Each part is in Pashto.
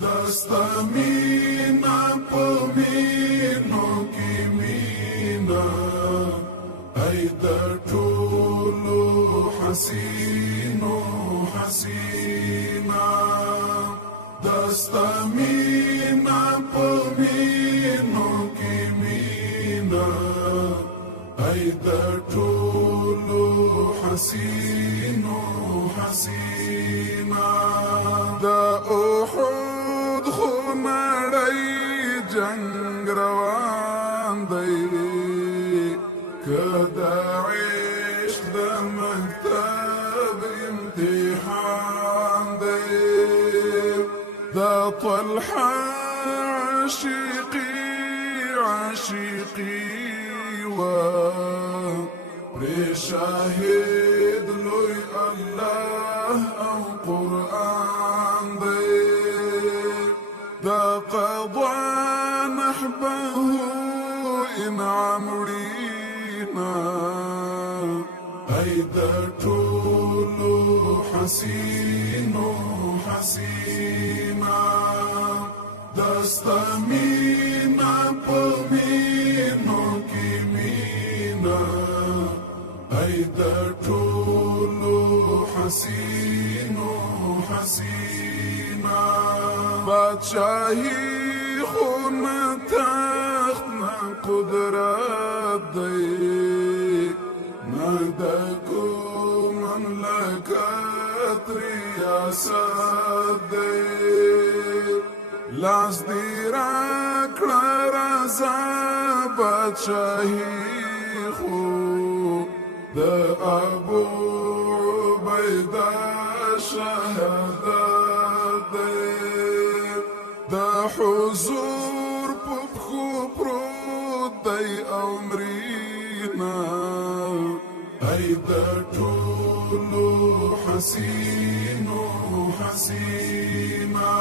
دستا مینا په مینو کې مینا ای د ټولو حسینو حسینا دستا مینا په مینو کې مینا ای د ټولو حسینو حسینا دا احد خو نړۍ جنگ روان دی که د عشق د مکتب امتحان دی دا طلحه عاشقی و پر شاهد لوی الله او قرآن دی دا قضا نحبه انعام وړینا ای دا ټولو حسینو حسینا دستا مینا په مینو کې مینا ای دا ټولو حسینو حسینا بادشاہی خو نه تخت نه قدرت دی نه د کوم مملکت ریاست دی لاس دی راکړه رضا بادشاہی خو د ابو عبیده شهادت دی د حضور په پښو پروت دی او مرینا ای د ټولو حسینو حسینا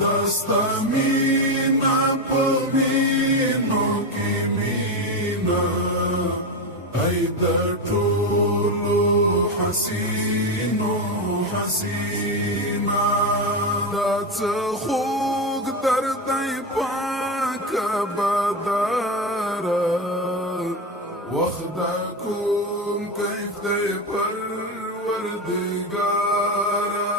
دستا مینا په مینو کې مینا ای د ټولو حسینو حسینا دا څه خوږ درد دی پاکه بداره وخت دا کوم کیف دی پروردګاره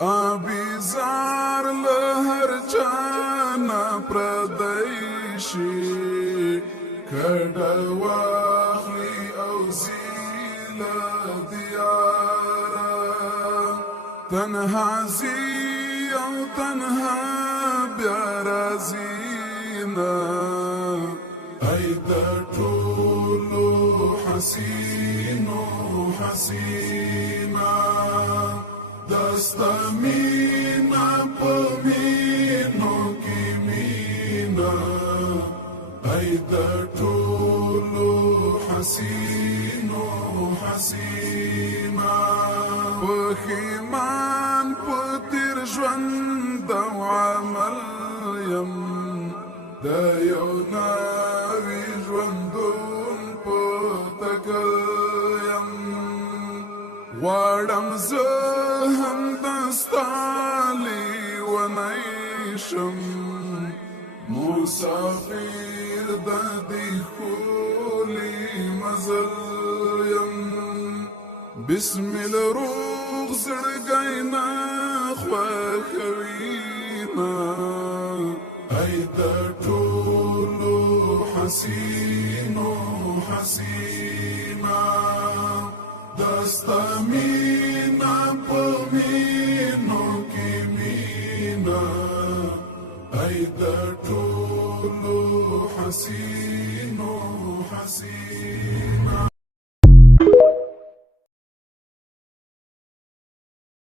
آبیزار له هر چا نه پردی شي کډه واخلي او ځي له دیاره تنها ځي او تنها بیا راځي نه ای د ټولو حسینو حسینا دستا مینا په مینو کې مینا ای د ټولو حسینو حسینا پښیمان په تیر ژوند او عمل یم د یو نوي ژوندون په تکل یم غواړم زه هم دستا لیونی شم مسافر د دې ښکلي مزل یم بسم الروغ زړګی نه خوښوینه ای د ټولو حسینو حسینا دستا مینا په مینو کې مینا ای د ټولو حسینو حسینا